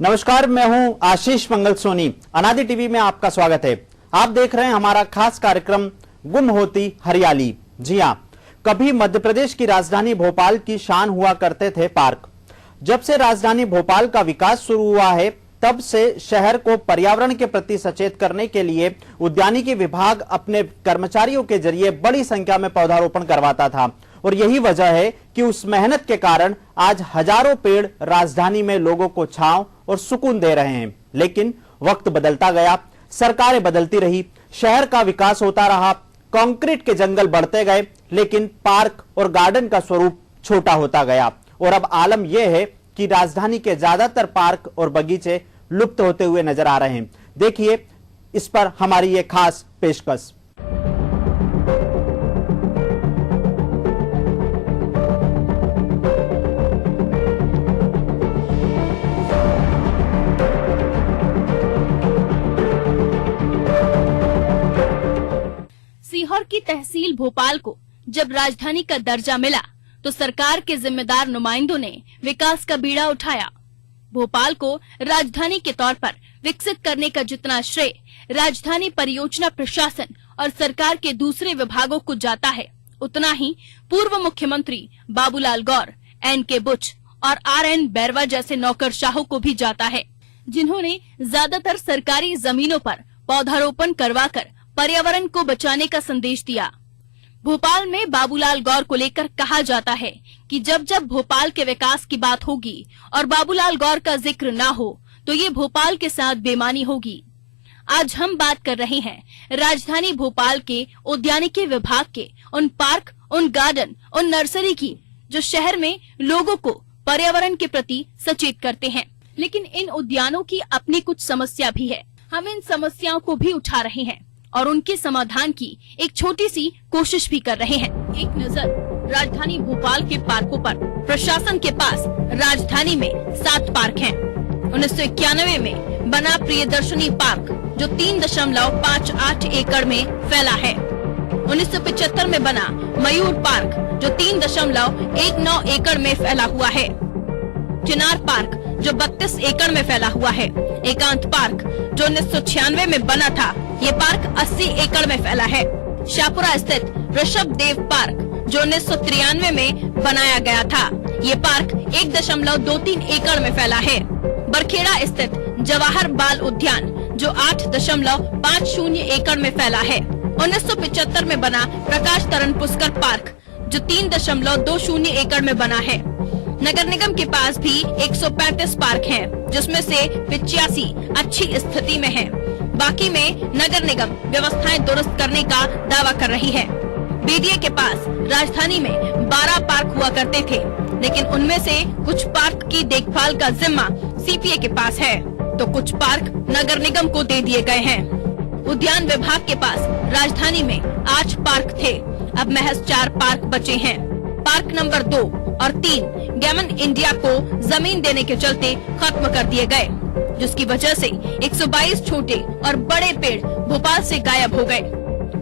नमस्कार, मैं हूं आशीष मंगल सोनी। अनादि टीवी में आपका स्वागत है। आप देख रहे हैं हमारा खास कार्यक्रम गुम होती हरियाली। जी हां, कभी मध्य प्रदेश की राजधानी भोपाल की शान हुआ करते थे पार्क। जब से राजधानी भोपाल का विकास शुरू हुआ है, तब से शहर को पर्यावरण के प्रति सचेत करने के लिए उद्यानिकी विभाग अपने कर्मचारियों के जरिए बड़ी संख्या में पौधारोपण करवाता था और यही वजह है कि उस मेहनत के कारण आज हजारों पेड़ राजधानी में लोगों को छांव और सुकून दे रहे हैं। लेकिन वक्त बदलता गया, सरकारें बदलती रही, शहर का विकास होता रहा, कंक्रीट के जंगल बढ़ते गए, लेकिन पार्क और गार्डन का स्वरूप छोटा होता गया और अब आलम यह है कि राजधानी के ज्यादातर पार्क और बगीचे लुप्त होते हुए नजर आ रहे हैं। देखिए इस पर हमारी ये खास पेशकश। सीहोर की तहसील भोपाल को जब राजधानी का दर्जा मिला तो सरकार के जिम्मेदार नुमाइंदों ने विकास का बीड़ा उठाया। भोपाल को राजधानी के तौर पर विकसित करने का जितना श्रेय राजधानी परियोजना प्रशासन और सरकार के दूसरे विभागों को जाता है, उतना ही पूर्व मुख्यमंत्री बाबूलाल गौर, एन.के. बुच और आर.एन. बैरवा जैसे नौकरशाहों को भी जाता है, जिन्होंने ज्यादातर सरकारी जमीनों पर पौधारोपण करवाकर पर्यावरण को बचाने का संदेश दिया। भोपाल में बाबूलाल गौर को लेकर कहा जाता है कि जब जब भोपाल के विकास की बात होगी और बाबूलाल गौर का जिक्र ना हो तो ये भोपाल के साथ बेईमानी होगी। आज हम बात कर रहे हैं राजधानी भोपाल के उद्यानिकी विभाग के उन पार्क, उन गार्डन, उन नर्सरी की जो शहर में लोगों को पर्यावरण के प्रति सचेत करते हैं। लेकिन इन उद्यानों की अपनी कुछ समस्या भी है। हम इन समस्याओं को भी उठा रहे हैं और उनके समाधान की एक छोटी सी कोशिश भी कर रहे हैं। एक नजर राजधानी भोपाल के पार्कों पर। प्रशासन के पास राजधानी में 7 पार्क हैं। 1991 में बना प्रियदर्शनी पार्क जो 3.58 एकड़ में फैला है। 1975 में बना मयूर पार्क जो 3.19 एकड़ में फैला हुआ है। चिनार पार्क जो 32 एकड़ में फैला हुआ है। एकांत पार्क जो 1996 में बना था, ये पार्क 80 एकड़ में फैला है। शाहपुरा स्थित ऋषभ देव पार्क जो 1993 में बनाया गया था, ये पार्क 1.23 एकड़ में फैला है। बरखेड़ा स्थित जवाहर बाल उद्यान जो 8.50 एकड़ में फैला है। 1975 में बना प्रकाश तरन पुष्कर पार्क जो 3.20 एकड़ में बना है। नगर निगम के पास भी 135 पार्क हैं, जिसमें से 85 अच्छी स्थिति में हैं। बाकी में नगर निगम व्यवस्थाएं दुरुस्त करने का दावा कर रही है। बीडीए के पास राजधानी में 12 पार्क हुआ करते थे, लेकिन उनमें से कुछ पार्क की देखभाल का जिम्मा सीपीए के पास है, तो कुछ पार्क नगर निगम को दे दिए गए हैं। उद्यान विभाग के पास राजधानी में 8 पार्क थे, अब महज 4 पार्क बचे हैं। पार्क नंबर 2 और 3 गैमन इंडिया को जमीन देने के चलते खत्म कर दिए गए, जिसकी वजह से 122 छोटे और बड़े पेड़ भोपाल से गायब हो गए।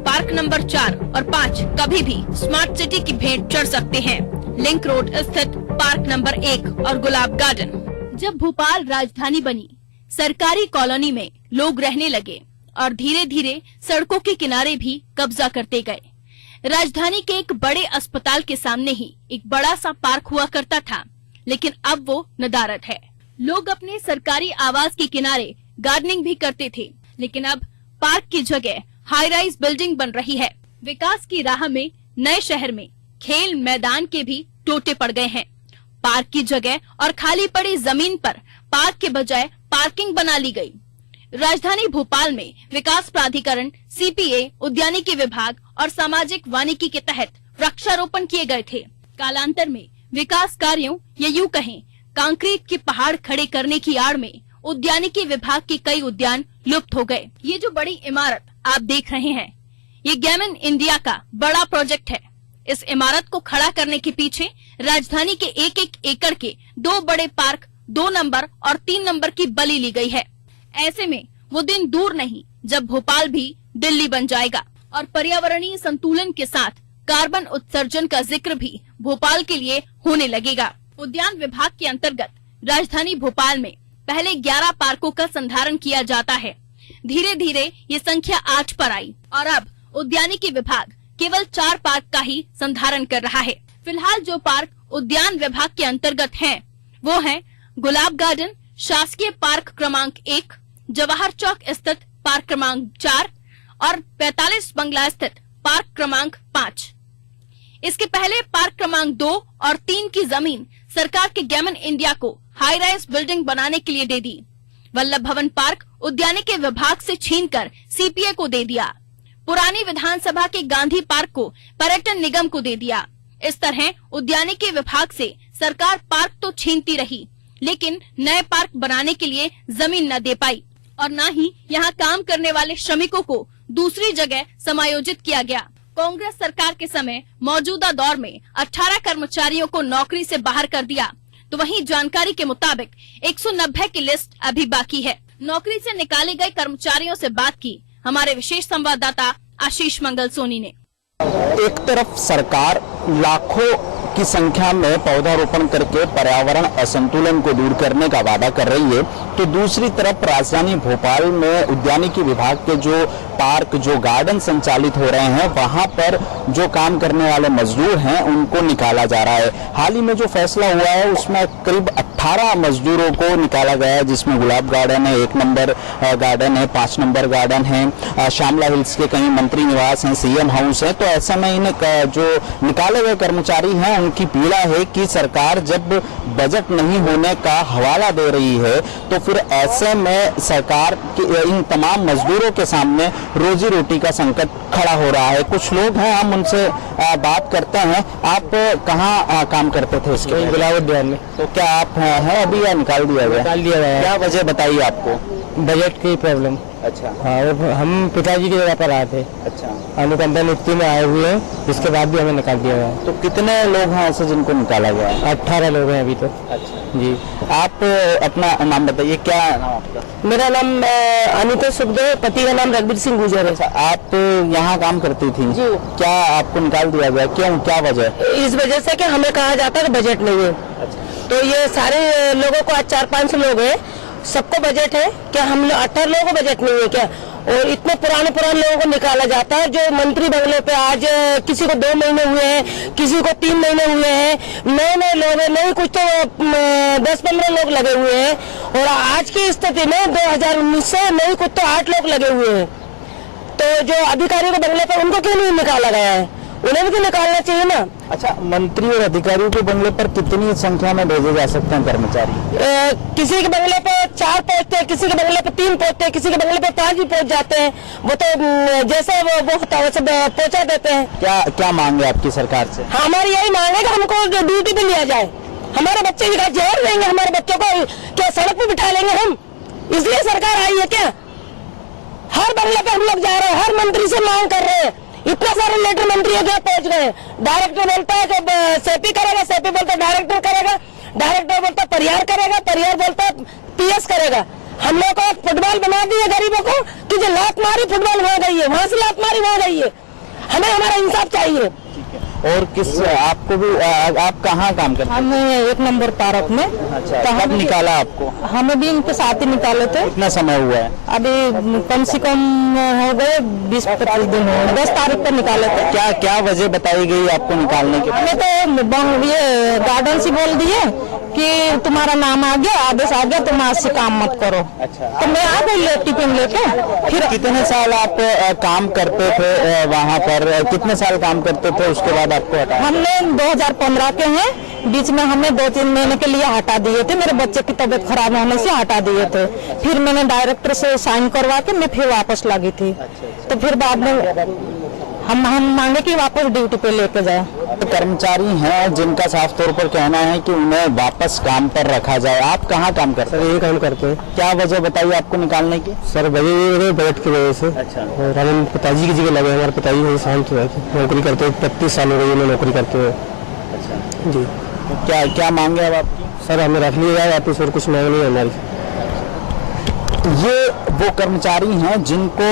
पार्क नंबर 4 और 5 कभी भी स्मार्ट सिटी की भेंट चढ़ सकते हैं। लिंक रोड स्थित पार्क नंबर 1 और गुलाब गार्डन। जब भोपाल राजधानी बनी, सरकारी कॉलोनी में लोग रहने लगे और धीरे धीरे सड़कों के किनारे भी कब्जा करते गए। राजधानी के एक बड़े अस्पताल के सामने ही एक बड़ा सा पार्क हुआ करता था, लेकिन अब वो नदारद है। लोग अपने सरकारी आवास के किनारे गार्डनिंग भी करते थे, लेकिन अब पार्क की जगह हाई राइज बिल्डिंग बन रही है। विकास की राह में नए शहर में खेल मैदान के भी टोटे पड़ गए हैं। पार्क की जगह और खाली पड़ी जमीन पर पार्क के बजाय पार्किंग बना ली गई। राजधानी भोपाल में विकास प्राधिकरण, सीपीए, उद्यानिकी विभाग और सामाजिक वानिकी के तहत वृक्षारोपण किए गए थे। कालांतर में विकास कार्यों या यूं कहें कंक्रीट के पहाड़ खड़े करने की आड़ में उद्यानिकी विभाग के कई उद्यान लुप्त हो गए। ये जो बड़ी इमारत आप देख रहे हैं, ये गैमन इंडिया का बड़ा प्रोजेक्ट है। इस इमारत को खड़ा करने के पीछे राजधानी के 1-1 एकड़ के 2 बड़े पार्क, 2 नंबर और 3 नंबर की बलि ली गई है। ऐसे में वो दिन दूर नहीं जब भोपाल भी दिल्ली बन जाएगा और पर्यावरणीय संतुलन के साथ कार्बन उत्सर्जन का जिक्र भी भोपाल के लिए होने लगेगा। उद्यान विभाग के अंतर्गत राजधानी भोपाल में पहले 11 पार्कों का संधारण किया जाता है। धीरे धीरे ये संख्या 8 पर आई और अब उद्यानिकी विभाग केवल 4 पार्क का ही संधारण कर रहा है। फिलहाल जो पार्क उद्यान विभाग के अंतर्गत हैं, वो हैं गुलाब गार्डन, शासकीय पार्क क्रमांक 1, जवाहर चौक स्थित पार्क क्रमांक 4 और 45 बंगला स्थित पार्क क्रमांक 5। इसके पहले पार्क क्रमांक 2 और 3 की जमीन सरकार के गेमन इंडिया को हाई राइज बिल्डिंग बनाने के लिए दे दी। वल्लभ भवन पार्क उद्यानिकी विभाग से छीनकर सीपीए को दे दिया। पुरानी विधानसभा के गांधी पार्क को पर्यटन निगम को दे दिया। इस तरह उद्यानिकी विभाग से सरकार पार्क तो छीनती रही, लेकिन नए पार्क बनाने के लिए जमीन न दे पाई और न ही यहाँ काम करने वाले श्रमिकों को दूसरी जगह समायोजित किया गया। कांग्रेस सरकार के समय मौजूदा दौर में 18 कर्मचारियों को नौकरी से बाहर कर दिया, तो वहीं जानकारी के मुताबिक 190 की लिस्ट अभी बाकी है। नौकरी से निकाले गए कर्मचारियों से बात की हमारे विशेष संवाददाता आशीष मंगल सोनी ने। एक तरफ सरकार लाखों की संख्या में पौधारोपण करके पर्यावरण असंतुलन को दूर करने का वादा कर रही है, तो दूसरी तरफ राजधानी भोपाल में उद्यानिकी विभाग के जो पार्क, जो गार्डन संचालित हो रहे हैं, वहां पर जो काम करने वाले मजदूर हैं उनको निकाला जा रहा है। हाल ही में जो फैसला हुआ है उसमें करीब 18 मजदूरों को निकाला गया है, जिसमें गुलाब गार्डन है, 1 नंबर गार्डन है, 5 नंबर गार्डन है, श्यामला हिल्स के कहीं मंत्री निवास हैं, सीएम हाउस है। तो ऐसे में इन्हें जो निकाले गए कर्मचारी हैं उनकी पीड़ा है कि सरकार जब बजट नहीं होने का हवाला दे रही है, तो फिर ऐसे में सरकार इन तमाम मजदूरों के सामने रोजी रोटी का संकट खड़ा हो रहा है। कुछ लोग हैं, हम उनसे बात करते हैं। आप कहाँ काम करते थे इसके? गुलाब उद्यान में। तो क्या आप हैं अभी या निकाल दिया गया? निकाल दिया गया। क्या वजह बताइए आपको? बजट की प्रॉब्लम। अच्छा। हाँ, हम पिताजी की जगह पर आए थे। अच्छा। अनुकंपा नियुक्ति में आए हुए हैं, इसके बाद भी हमें निकाल दिया गया। तो कितने लोग हैं ऐसे जिनको निकाला गया है? 18 लोग हैं अभी तो। अच्छा जी। आप अपना नाम बताइए, क्या नाम आपका? मेरा नाम अनिता सुखदेव, पति का नाम रघुवीर सिंह गुजर है। आप यहाँ काम करती थी जी। क्या आपको निकाल दिया गया? क्यों, क्या वजह? इस वजह से कि हमें कहा जाता है कि बजट नहीं है। अच्छा। तो ये सारे लोगों को, आज 400-500 लोग हैं, सबको बजट है क्या? हम 18 लोगों को बजट नहीं है क्या? और इतने पुराने लोगों को निकाला जाता है। जो मंत्री बंगले पे आज किसी को 2 महीने हुए हैं, किसी को 3 महीने हुए हैं, नए लोग हैं, नहीं कुछ तो 10-15 लोग लगे हुए हैं। और आज की स्थिति में 2019 से नहीं कुछ तो 8 लोग लगे हुए हैं। तो जो अधिकारियों के बंगले पे उनको क्यों नहीं निकाला गया है? उन्हें भी तो निकालना चाहिए ना। अच्छा, मंत्री और अधिकारियों के बंगले पर कितनी संख्या में भेजे जा सकते हैं कर्मचारी? किसी के बंगले पे 4 पहुंचते हैं, किसी के बंगले पे 3 पहुंचते हैं, किसी के बंगले पे 5 भी पहुंच जाते हैं। वो तो जैसे वो होता है वैसे पहुंचा देते हैं। क्या मांग है आपकी सरकार से? हमारी यही मांग है कि हमको ड्यूटी पे लिया जाए। हमारे बच्चे भी जहर लेंगे, हमारे बच्चों को क्या सड़क पे बिठा लेंगे हम? इसलिए सरकार आई है क्या? हर बंगले पे हम लोग जा रहे हैं, हर मंत्री से मांग कर रहे हैं। इतने सारे लेटर मंत्री क्या पहुंच गए। डायरेक्टर बोलता है कि सेपी करेगा, सेपी बोलता है डायरेक्टर करेगा, डायरेक्टर बोलता है परिहार करेगा, परिहार बोलता है पीएस करेगा। हम लोग को फुटबॉल बना दिए गरीबों को कि जो लात मारी फुटबॉल वहां गई है, वहां से लात मारी वहां गई है। हमें हमारा इंसाफ चाहिए। और किस आपको भी आप कहाँ काम करते हैं? हम 1 नंबर पार्क में। अच्छा, कब निकाला आपको? हमें भी इनके साथ ही निकाले थे। कितना समय हुआ है? अभी कम से कम हो गए 20-25 दिन हो गए। 10 तारीख पर निकाले थे। क्या वजह बताई गई आपको निकालने की? हमें तो ये गार्डन से बोल दिए कि तुम्हारा नाम आ गया, आदेश आ गया, तुम आज से काम मत करो। अच्छा। तो मैं आ गई टिफिन लेके। फिर कितने साल आप काम करते थे वहाँ पर? कितने साल काम करते थे, उसके बाद आपको हटाया? हमने 2015 के हैं, बीच में हमने 2-3 महीने के लिए हटा दिए थे। मेरे बच्चे की तबीयत खराब होने से हटा दिए थे। फिर मैंने डायरेक्टर से साइन करवा के मैं फिर वापस लगी थी। तो फिर बाद में हम मांगे कि वापस ड्यूटी पे लेके जाए। कर्मचारी हैं जिनका साफ तौर पर कहना है कि उन्हें वापस काम पर रखा जाए। आप कहाँ काम करते हैं? सर, यही काम करते हैं। क्या वजह बताइए आपको निकालने की? सर, वजह बजट की वजह से। अच्छा। और हम पिताजी की जगह लगे, हमारे पिताजी वही शांत हुए नौकरी करते हुए 35 साल हो गए उन्हें नौकरी करते हुए। अच्छा जी। तो क्या मांगे अब आपकी? सर, हमें रख लिया जाए वापस, और कुछ मांग नहीं है हमारी। ये वो कर्मचारी हैं जिनको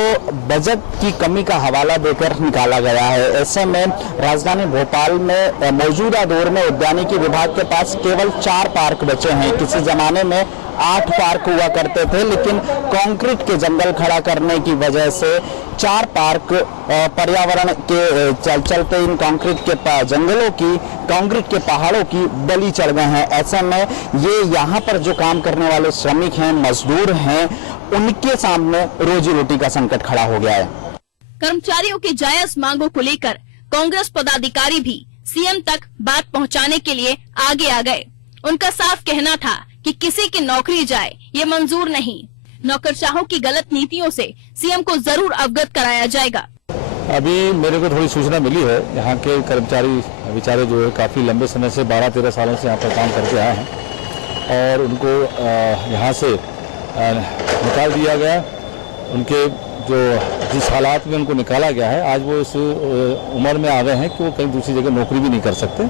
बजट की कमी का हवाला देकर निकाला गया है। ऐसे में राजधानी भोपाल में मौजूदा दौर में उद्यानिकी विभाग के पास केवल 4 पार्क बचे हैं। किसी जमाने में 8 पार्क हुआ करते थे, लेकिन कंक्रीट के जंगल खड़ा करने की वजह से 4 पार्क पर्यावरण के चलते इन कंक्रीट के जंगलों की, कंक्रीट के पहाड़ों की बलि चढ़ गए हैं। ऐसे में ये यहाँ पर जो काम करने वाले श्रमिक हैं, मजदूर हैं, उनके सामने रोजी रोटी का संकट खड़ा हो गया है। कर्मचारियों की जायज मांगों को लेकर कांग्रेस पदाधिकारी भी सीएम तक बात पहुंचाने के लिए आगे आ गए। उनका साफ कहना था कि किसी की नौकरी जाए ये मंजूर नहीं। नौकरशाहों की गलत नीतियों से सीएम को जरूर अवगत कराया जाएगा। अभी मेरे को थोड़ी सूचना मिली है, यहाँ के कर्मचारी बेचारे जो है काफी लंबे समय से 12-13 सालों से यहाँ पर काम करके आए हैं और उनको यहाँ से निकाल दिया गया। उनके जो जिस हालात में उनको निकाला गया है, आज वो इस उम्र में आ गए हैं कि वो कहीं दूसरी जगह नौकरी भी नहीं कर सकते।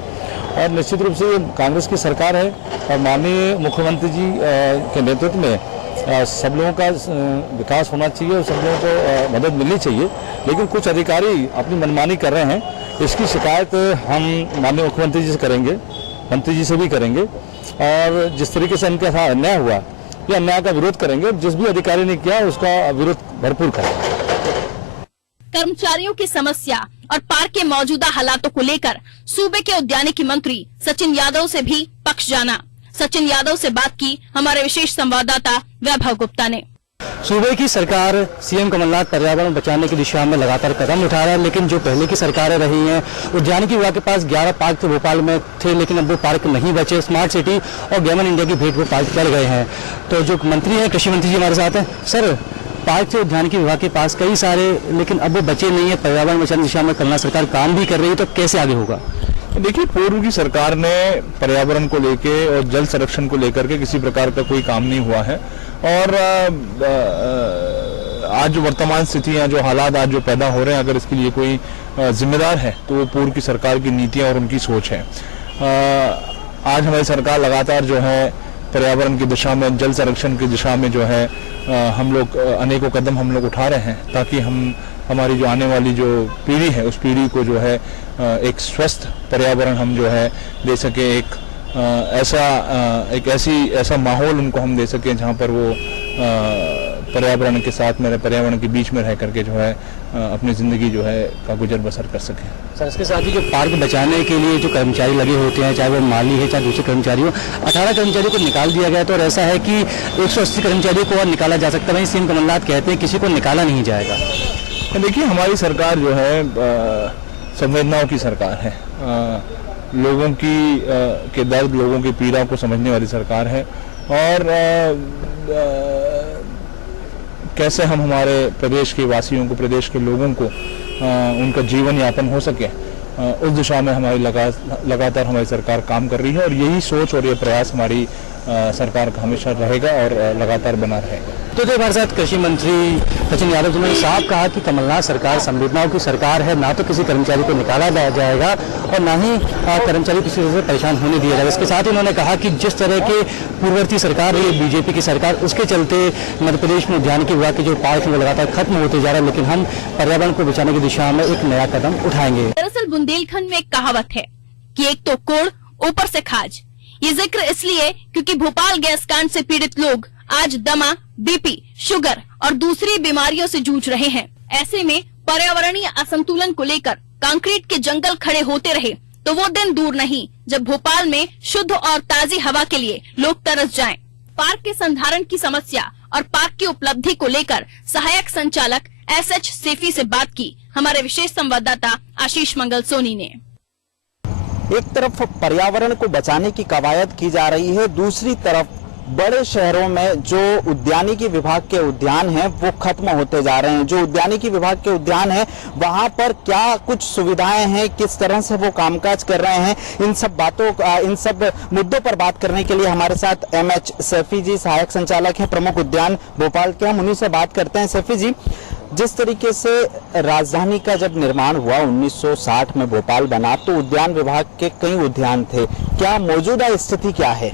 और निश्चित रूप से कांग्रेस की सरकार है और माननीय मुख्यमंत्री जी के नेतृत्व में सब लोगों का विकास होना चाहिए और सब लोगों को मदद मिलनी चाहिए, लेकिन कुछ अधिकारी अपनी मनमानी कर रहे हैं। इसकी शिकायत हम माननीय मुख्यमंत्री जी से करेंगे, मंत्री जी से भी करेंगे और जिस तरीके से इनके साथ अन्याय हुआ, ये अन्याय का विरोध करेंगे। जिस भी अधिकारी ने किया उसका विरोध भरपूर करेंगे। कर्मचारियों की समस्या और पार्क के मौजूदा हालातों को लेकर सूबे के उद्यानिकी मंत्री सचिन यादव से भी पक्ष जाना। सचिन यादव से बात की हमारे विशेष संवाददाता वैभव गुप्ता ने। सूबे की सरकार सीएम कमलनाथ पर्यावरण बचाने की दिशा में लगातार कदम उठा रहा है, लेकिन जो पहले की सरकारें रही हैं, उद्यानिकी विभाग के पास 11 पार्क तो भोपाल में थे, लेकिन अब वो पार्क नहीं बचे। स्मार्ट सिटी और गेमन इंडिया की भेंट वो पार्क चल गए हैं। तो जो मंत्री हैं, कृषि मंत्री जी हमारे साथ हैं। सर, पार्क से उद्यानिकी विभाग के पास कई सारे, लेकिन अब वो बचे नहीं है। पर्यावरण बचाने की दिशा में कमलनाथ सरकार काम भी कर रही है, तो कैसे आगे होगा? देखिए, पूर्व की सरकार ने पर्यावरण को लेके और जल संरक्षण को लेकर के किसी प्रकार का कोई काम नहीं हुआ है। और आज जो वर्तमान स्थितियां, जो हालात आज जो पैदा हो रहे हैं, अगर इसके लिए कोई जिम्मेदार है तो वो पूर्व की सरकार की नीतियां और उनकी सोच है। आज हमारी सरकार लगातार जो है पर्यावरण की दिशा में, जल संरक्षण की दिशा में जो है हम लोग अनेकों कदम हम लोग उठा रहे हैं, ताकि हमारी जो आने वाली जो पीढ़ी है, उस पीढ़ी को जो है एक स्वस्थ पर्यावरण हम जो है दे सके। ऐसा माहौल उनको हम दे सकें जहाँ पर वो पर्यावरण के साथ में, पर्यावरण के बीच में रह करके जो है अपनी जिंदगी जो है का गुजर बसर कर सकें। सर, इसके साथ ही जो पार्क बचाने के लिए जो कर्मचारी लगे होते हैं, चाहे वो माली है चाहे दूसरे कर्मचारी हो, 18 कर्मचारियों को निकाल दिया गया। तो और ऐसा है कि 180 कर्मचारियों को और निकाला जा सकता है। वहीं सीएम कमलनाथ कहते हैं किसी को निकाला नहीं जाएगा। देखिए, हमारी सरकार जो है संवेदनाओं की सरकार है। लोगों की के दर्द, लोगों की पीड़ा को समझने वाली सरकार है। और कैसे हम हमारे प्रदेश के वासियों को, प्रदेश के लोगों को उनका जीवन यापन हो सके, उस दिशा में हमारी लगातार हमारी सरकार काम कर रही है। और यही सोच और ये प्रयास हमारी सरकार का हमेशा रहेगा और लगातार बना रहेगा। तो जो हमारे साथ कृषि मंत्री सचिन यादव जी ने साफ कहा कि कमलनाथ सरकार संवेदनाओं की सरकार है। ना तो किसी कर्मचारी को निकाला जाएगा और ना ही कर्मचारी किसी तरह से परेशान होने दिया जाएगा। इसके साथ ही उन्होंने कहा कि जिस तरह के पूर्ववर्ती सरकार रही है बीजेपी की सरकार, उसके चलते मध्य प्रदेश में उद्यानिकी विभाग के जो पार्क है लगातार खत्म होते जा रहा है, लेकिन हम पर्यावरण को बचाने की दिशा में एक नया कदम उठाएंगे। दरअसल बुंदेलखंड में एक कहावत है कि एक तो कोड़ ऊपर से खाज। ये जिक्र इसलिए क्योंकि भोपाल गैस कांड से पीड़ित लोग आज दमा, बीपी, शुगर और दूसरी बीमारियों से जूझ रहे हैं। ऐसे में पर्यावरणीय असंतुलन को लेकर कंक्रीट के जंगल खड़े होते रहे तो वो दिन दूर नहीं जब भोपाल में शुद्ध और ताजी हवा के लिए लोग तरस जाएं। पार्क के संधारण की समस्या और पार्क की उपलब्धि को लेकर सहायक संचालक SH सेफी से बात की हमारे विशेष संवाददाता आशीष मंगल सोनी ने। एक तरफ पर्यावरण को बचाने की कवायद की जा रही है, दूसरी तरफ बड़े शहरों में जो उद्यानिकी विभाग के उद्यान हैं वो खत्म होते जा रहे हैं। जो उद्यानिकी विभाग के उद्यान हैं वहां पर क्या कुछ सुविधाएं हैं, किस तरह से वो कामकाज कर रहे हैं, इन सब मुद्दों पर बात करने के लिए हमारे साथ MH सेफी जी सहायक संचालक हैं, प्रमुख उद्यान भोपाल के। हम उन्हीं से बात करते हैं। सेफी जी, जिस तरीके से राजधानी का जब निर्माण हुआ 1960 में भोपाल बना, तो उद्यान विभाग के कई उद्यान थे, क्या मौजूदा स्थिति क्या है?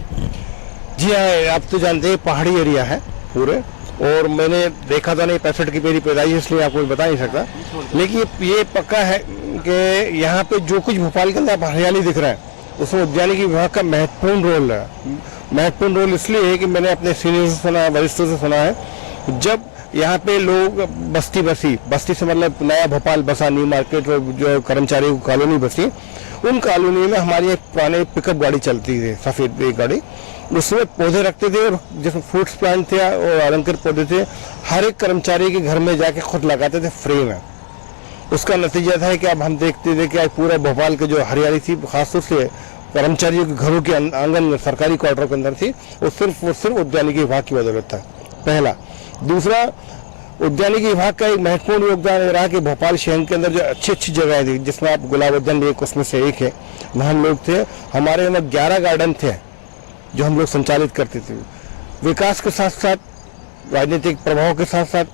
जी हाँ, आप तो जानते हैं पहाड़ी एरिया है पूरे, और मैंने देखा था नहीं, 65 की मेरी पैदाइश, इसलिए आपको बता नहीं सकता, लेकिन ये पक्का है कि यहाँ पे जो कुछ भोपाल के अंदर हरियाली दिख रहा है उसमें उद्यानिकी विभाग का महत्वपूर्ण रोल है। महत्वपूर्ण रोल इसलिए है कि मैंने अपने सीनियर से सुना है, वरिष्ठों से सुना है, जब यहाँ पे लोग बस्ती से मतलब नया भोपाल बसा, न्यू मार्केट जो कर्मचारी कॉलोनी बसी, उन कॉलोनी में हमारी एक पुरानी पिकअप गाड़ी चलती थी, सफेद एक गाड़ी, उसमें पौधे रखते थे और जिसमें फ्रूट्स प्लांट थे और अलंकृत पौधे थे, हर एक कर्मचारी के घर में जाके खुद लगाते थे फ्री में। उसका नतीजा था कि अब हम देखते थे कि पूरा भोपाल की जो हरियाली थी, खासतौर से कर्मचारियों के घरों के आंगन में, सरकारी क्वार्टरों के अंदर थी, वो सिर्फ उद्यानिकी विभाग की बदौलत था, पहला। दूसरा, उद्यानिकी विभाग का एक महत्वपूर्ण योगदान रहा कि भोपाल शहर के अंदर जो अच्छी जगह थी, जिसमें आप गुलाब उद्यान भी उसमें से एक है, वहाँ हम लोग थे, हमारे यहाँ 11 गार्डन थे जो हम लोग संचालित करते थे। विकास के साथ साथ, राजनीतिक प्रभाव के साथ साथ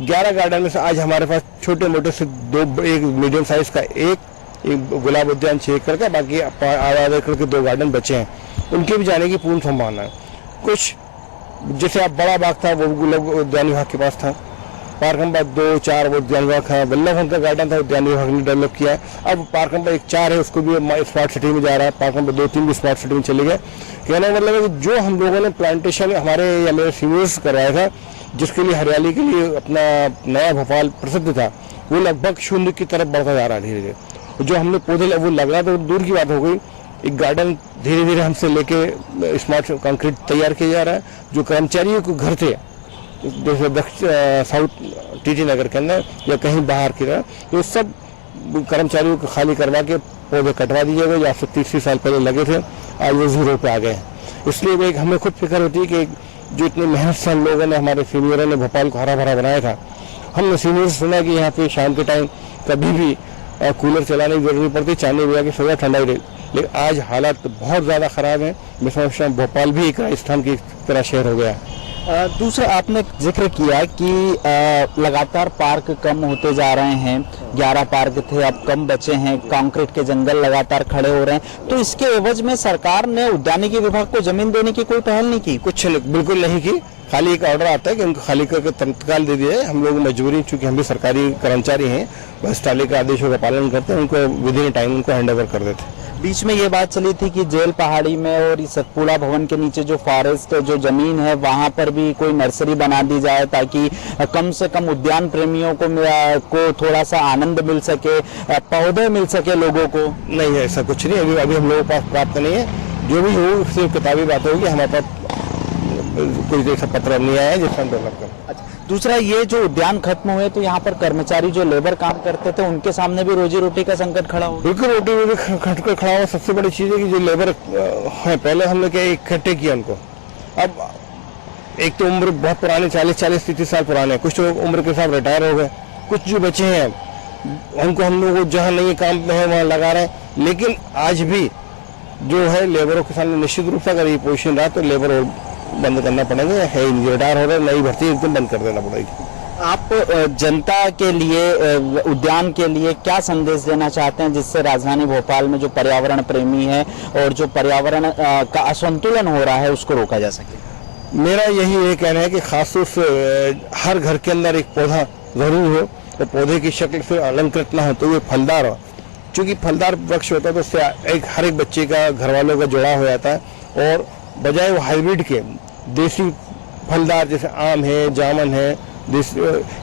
11 गार्डन में से आज हमारे पास छोटे मोटे से एक मीडियम साइज का एक गुलाब उद्यान 6 एकड़ का, बाकी आधा एकड़ के 2 गार्डन बचे हैं, उनके भी जाने की पूर्ण संभावना है। कुछ जैसे आप बड़ा बाग था वो गुलाब उद्यान विभाग के पास था, पार्क नंबर 2, 4 वो उद्यान विभाग है, वल्लभ का गार्डन था उद्यान विभाग ने डेवलप किया है। अब पार्क नंबर 1, 4 है, उसको भी स्मार्ट सिटी में जा रहा है, पार्क नंबर 2, 3 भी स्मार्ट सिटी में चले गए। कहने का मतलब है कि जो हम लोगों ने प्लांटेशन हमारे या मेरे सीनियर्स करवाया था, जिसके लिए हरियाली के लिए अपना नया भोपाल प्रसिद्ध था, वो लगभग शून्य की तरफ बढ़ता जा रहा है धीरे धीरे। जो हमने पौधे वो लगा तो दूर की बात हो गई, एक गार्डन धीरे धीरे हमसे लेके स्मार्ट कंक्रीट तैयार किया जा रहा है। जो कर्मचारियों के घर थे जैसे साउथ टीटी नगर के अंदर या कहीं बाहर की तरह, तो सब कर्मचारियों को खाली करवा के पौधे कटवा दिए गए, जो आज से 30 साल पहले लगे थे, आज वो 0 पे आ गए हैं। इसलिए एक हमें खुद फिक्र होती है कि जो इतनी मेहनत से हम लोगों ने, हमारे सीनियरों ने भोपाल को हरा भरा बनाया था, हमने सीनियर से सुना कि यहाँ पे शाम के टाइम कभी भी कूलर चलाने की जरूरत पड़ती, चांदी भैया की सुबह ठंडा ही रही, लेकिन आज हालात बहुत ज़्यादा ख़राब है। मैं समझता हूँ भोपाल भी एक राजस्थान की तरह शहर हो गया है। दूसरा, आपने जिक्र किया कि लगातार पार्क कम होते जा रहे हैं, 11 पार्क थे अब कम बचे हैं, कंक्रीट के जंगल लगातार खड़े हो रहे हैं, तो इसके एवज में सरकार ने उद्यानिकी विभाग को जमीन देने की कोई पहल नहीं की? कुछ बिल्कुल नहीं की, खाली एक ऑर्डर आता है कि उनको खाली करके तत्काल दे दिया है। हम लोग मजबूरी, चूंकि हम भी सरकारी कर्मचारी हैं, बस ताले के आदेशों का पालन करते हैं, उनको विदिन टाइम उनको हैंड ओवर कर देते हैं। बीच में ये बात चली थी कि जेल पहाड़ी में और इस सतपुड़ा भवन के नीचे जो फॉरेस्ट जो जमीन है वहां पर भी कोई नर्सरी बना दी जाए, ताकि कम से कम उद्यान प्रेमियों को थोड़ा सा आनंद मिल सके, पौधे मिल सके लोगों को। नहीं, ऐसा कुछ नहीं, अभी हम लोगों के पास प्राप्त नहीं है। जो भी हो सिर्फ किताबी बात होगी, हमारे पास कोई ऐसा पत्र नहीं आया है जिसका हम डेवलप करें। अच्छा, दूसरा, ये जो उद्यान खत्म हुए तो यहाँ पर कर्मचारी जो लेबर काम करते थे उनके सामने भी रोजी रोटी का संकट खड़ा हो? बिल्कुल, रोटी खटकर खड़ा हो। सबसे बड़ी चीज है कि जो लेबर है, पहले हमने क्या इकट्ठे किया उनको, अब एक तो उम्र बहुत पुरानी, 40-30 साल पुराने, कुछ तो उम्र के साथ रिटायर हो गए, कुछ जो बचे हैं उनको हम लोग जहाँ नहीं काम में है वहाँ लगा रहे हैं। लेकिन आज भी जो है लेबरों के सामने निश्चित रूप से अगर ये पोजीशन रहा तो लेबर बंद करना पड़ेगा, है रिटायर हो रहा है, नई भर्ती एकदम बंद कर देना पड़ेगी। आप जनता के लिए, उद्यान के लिए क्या संदेश देना चाहते हैं जिससे राजधानी भोपाल में जो पर्यावरण प्रेमी है और जो पर्यावरण का असंतुलन हो रहा है उसको रोका जा सके? मेरा यही कहना है कि खासतौर से हर घर के अंदर एक पौधा जरूर हो, तो पौधे की शक्ल से अलंकृत ना हो, तो ये फलदार हो। चूंकि फलदार वृक्ष होता है तो उससे हर एक बच्चे का, घर वालों का जुड़ा हो जाता है, और बजाय वो हाइब्रिड के देसी फलदार जैसे आम है, जामुन है, इन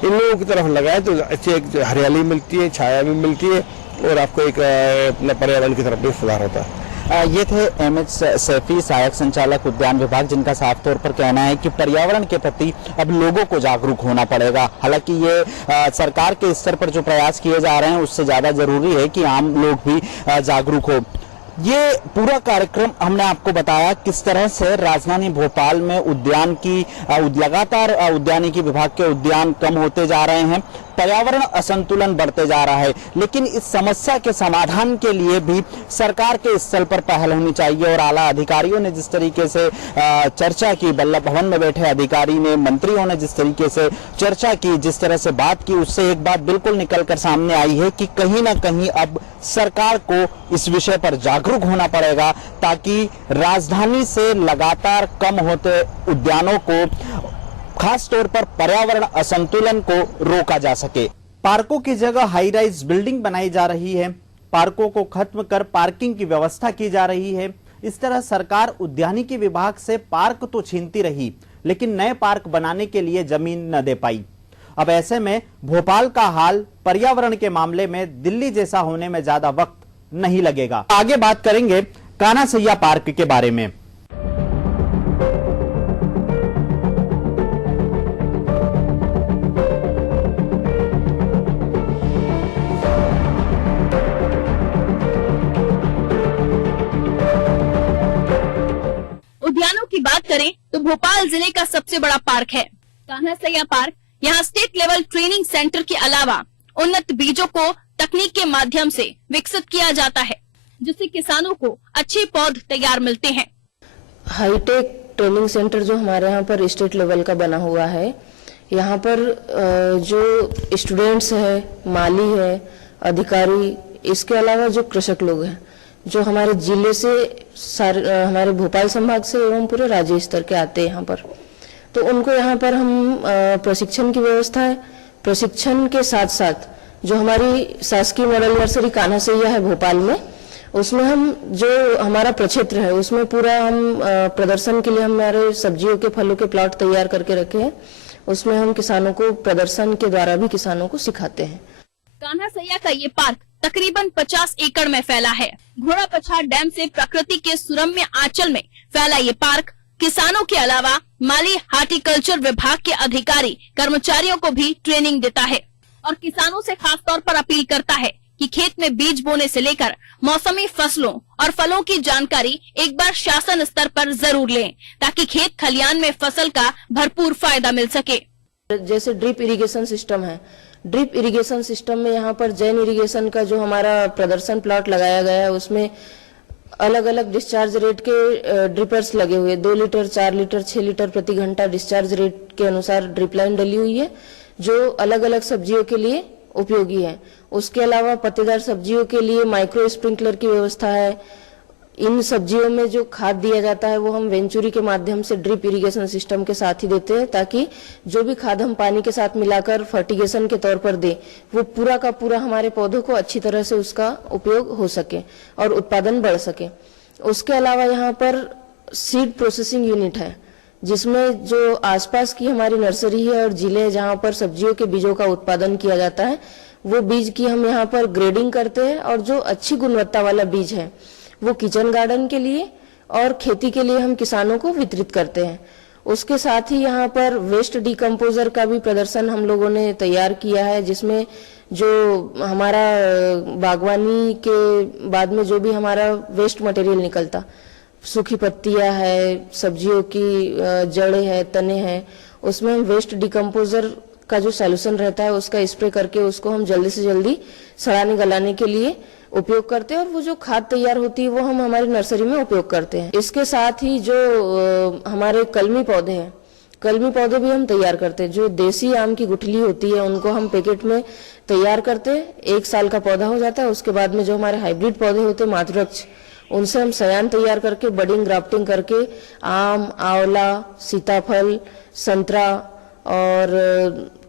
लोगों की तरफ लगाए तो अच्छी एक हरियाली मिलती है, छाया भी मिलती है, और आपको एक अपना पर्यावरण की तरफ भी सुधार होता है। ये थे एमएच सैफी, सहायक संचालक उद्यान विभाग, जिनका साफ तौर पर कहना है कि पर्यावरण के प्रति अब लोगों को जागरूक होना पड़ेगा। हालांकि ये सरकार के स्तर पर जो प्रयास किए जा रहे हैं उससे ज्यादा जरूरी है कि आम लोग भी जागरूक हो। ये पूरा कार्यक्रम हमने आपको बताया किस तरह से राजधानी भोपाल में उद्यान की लगातार उद्यानिकी विभाग के उद्यान कम होते जा रहे हैं, पर्यावरण असंतुलन बढ़ते जा रहा है, लेकिन इस समस्या के समाधान के लिए भी सरकार के स्तर पर पहल होनी चाहिए। और आला अधिकारियों ने जिस तरीके से चर्चा की, वल्लभ भवन में बैठे अधिकारी ने, मंत्रियों ने जिस तरीके से चर्चा की, जिस तरह से बात की, उससे एक बात बिल्कुल निकलकर सामने आई है कि कहीं ना कहीं अब सरकार को इस विषय पर जागरूक होना पड़ेगा, ताकि राजधानी से लगातार कम होते उद्यानों को, खास तौर पर पर्यावरण असंतुलन को रोका जा सके। पार्कों की जगह हाई राइज बिल्डिंग बनाई जा रही है, पार्कों को खत्म कर पार्किंग की व्यवस्था की जा रही है, इस तरह सरकार उद्यानिकी विभाग से पार्क तो छीनती रही, लेकिन नए पार्क बनाने के लिए जमीन न दे पाई। अब ऐसे में भोपाल का हाल पर्यावरण के मामले में दिल्ली जैसा होने में ज्यादा वक्त नहीं लगेगा। आगे बात करेंगे कान्हा सैया पार्क के बारे में। उद्यानों की बात करें तो भोपाल जिले का सबसे बड़ा पार्क है कान्हा सैया पार्क। यहाँ स्टेट लेवल ट्रेनिंग सेंटर के अलावा उन्नत बीजों को तकनीक के माध्यम से विकसित किया जाता है, जिससे किसानों को अच्छे पौध तैयार मिलते हैं। हाईटेक ट्रेनिंग सेंटर जो हमारे यहाँ पर स्टेट लेवल का बना हुआ है, यहाँ पर जो स्टूडेंट्स है, माली है, अधिकारी, इसके अलावा जो कृषक लोग हैं, जो हमारे जिले से हमारे भोपाल संभाग से एवं पूरे राज्य स्तर के आते हैं यहाँ पर, तो उनको यहाँ पर हम प्रशिक्षण की व्यवस्था है। प्रशिक्षण के साथ साथ जो हमारी शासकीय मॉडल नर्सरी कान्हा सैया है भोपाल में, उसमें हम जो हमारा प्रक्षेत्र है उसमें पूरा हम प्रदर्शन के लिए हमारे सब्जियों के फलों के प्लॉट तैयार करके रखे हैं। उसमें हम किसानों को प्रदर्शन के द्वारा भी किसानों को सिखाते हैं। कान्हा सैया का ये पार्क तकरीबन 50 एकड़ में फैला है। घोड़ा पछाड़ डैम से प्रकृति के सुरम्य आंचल में फैला ये पार्क किसानों के अलावा माली हार्टिकल्चर विभाग के अधिकारी कर्मचारियों को भी ट्रेनिंग देता है और किसानों से खास तौर पर अपील करता है कि खेत में बीज बोने से लेकर मौसमी फसलों और फलों की जानकारी एक बार शासन स्तर पर जरूर लें, ताकि खेत खलियान में फसल का भरपूर फायदा मिल सके। जैसे ड्रिप इरिगेशन सिस्टम है, ड्रिप इरिगेशन सिस्टम में यहाँ पर जैन इरिगेशन का जो हमारा प्रदर्शन प्लॉट लगाया गया है, उसमें अलग अलग डिस्चार्ज रेट के ड्रिपर्स लगे हुए, 2 लीटर, 4 लीटर, 6 लीटर प्रति घंटा डिस्चार्ज रेट के अनुसार ड्रिप लाइन डली हुई है, जो अलग अलग सब्जियों के लिए उपयोगी है। उसके अलावा पत्तेदार सब्जियों के लिए माइक्रो स्प्रिंकलर की व्यवस्था है। इन सब्जियों में जो खाद दिया जाता है वो हम वेंचुरी के माध्यम से ड्रिप इरिगेशन सिस्टम के साथ ही देते हैं, ताकि जो भी खाद हम पानी के साथ मिलाकर फर्टिगेशन के तौर पर दें, वो पूरा का पूरा हमारे पौधों को अच्छी तरह से उसका उपयोग हो सके और उत्पादन बढ़ सके। उसके अलावा यहाँ पर सीड प्रोसेसिंग यूनिट है, जिसमें जो आसपास की हमारी नर्सरी है और जिले जहाँ पर सब्जियों के बीजों का उत्पादन किया जाता है, वो बीज की हम यहाँ पर ग्रेडिंग करते हैं और जो अच्छी गुणवत्ता वाला बीज है वो किचन गार्डन के लिए और खेती के लिए हम किसानों को वितरित करते हैं। उसके साथ ही यहाँ पर वेस्ट डिकम्पोजर का भी प्रदर्शन हम लोगों ने तैयार किया है, जिसमें जो हमारा बागवानी के बाद में जो भी हमारा वेस्ट मटेरियल निकलता, सूखी पत्तियां है, सब्जियों की जड़ें हैं, तने हैं, उसमें हम वेस्ट डिकम्पोजर का जो सॉल्यूशन रहता है उसका स्प्रे करके उसको हम जल्दी से जल्दी सड़ाने गलाने के लिए उपयोग करते हैं और वो जो खाद तैयार होती है वो हम हमारी नर्सरी में उपयोग करते हैं। इसके साथ ही जो हमारे कलमी पौधे हैं, कलमी पौधे भी हम तैयार करते हैं। जो देसी आम की गुठली होती है उनको हम पैकेट में तैयार करते हैं, 1 साल का पौधा हो जाता है। उसके बाद में जो हमारे हाइब्रिड पौधे होते हैं मातृवृक्ष, उनसे हम सयान तैयार करके बडिंग ग्राफ्टिंग करके आम, आंवला, सीताफल, संतरा और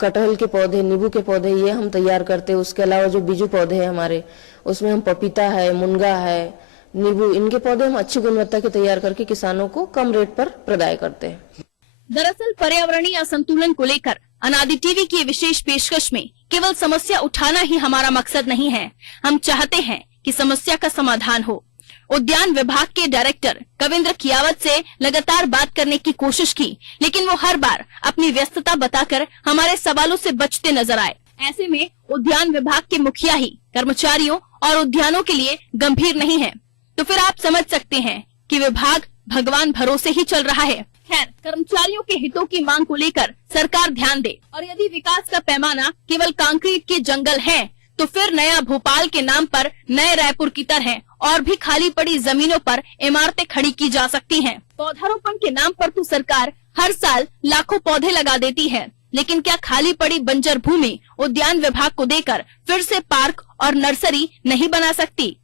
कटहल के पौधे, नींबू के पौधे ये हम तैयार करते हैं। उसके अलावा जो बीजू पौधे हैं हमारे, उसमें हम पपीता है, मुनगा है, नींबू, इनके पौधे हम अच्छी गुणवत्ता के तैयार करके किसानों को कम रेट पर प्रदाय करते हैं। दरअसल पर्यावरणीय असंतुलन को लेकर अनादि टीवी की विशेष पेशकश में केवल समस्या उठाना ही हमारा मकसद नहीं है, हम चाहते हैं कि समस्या का समाधान हो। उद्यान विभाग के डायरेक्टर कविंद्र कियावत से लगातार बात करने की कोशिश की, लेकिन वो हर बार अपनी व्यस्तता बताकर हमारे सवालों से बचते नजर आए। ऐसे में उद्यान विभाग के मुखिया ही कर्मचारियों और उद्यानों के लिए गंभीर नहीं है, तो फिर आप समझ सकते हैं कि विभाग भगवान भरोसे ही चल रहा है। खैर, कर्मचारियों के हितों की मांग को लेकर सरकार ध्यान दे, और यदि विकास का पैमाना केवल कंक्रीट के जंगल है, तो फिर नया भोपाल के नाम पर नए रायपुर की तरह और भी खाली पड़ी जमीनों पर इमारतें खड़ी की जा सकती हैं। पौधारोपण के नाम पर तो सरकार हर साल लाखों पौधे लगा देती है, लेकिन क्या खाली पड़ी बंजर भूमि उद्यान विभाग को देकर फिर से पार्क और नर्सरी नहीं बना सकती?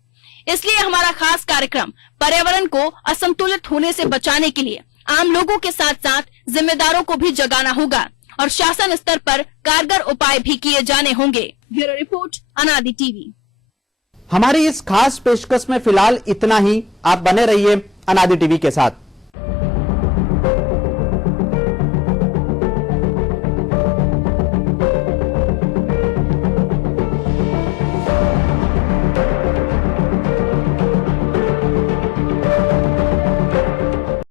इसलिए हमारा खास कार्यक्रम पर्यावरण को असंतुलित होने से बचाने के लिए आम लोगों के साथ साथ जिम्मेदारों को भी जगाना होगा और शासन स्तर पर कारगर उपाय भी किए जाने होंगे। ब्यूरो रिपोर्ट, अनादि टीवी। हमारी इस खास पेशकश में फिलहाल इतना ही। आप बने रहिए अनादि टीवी के साथ।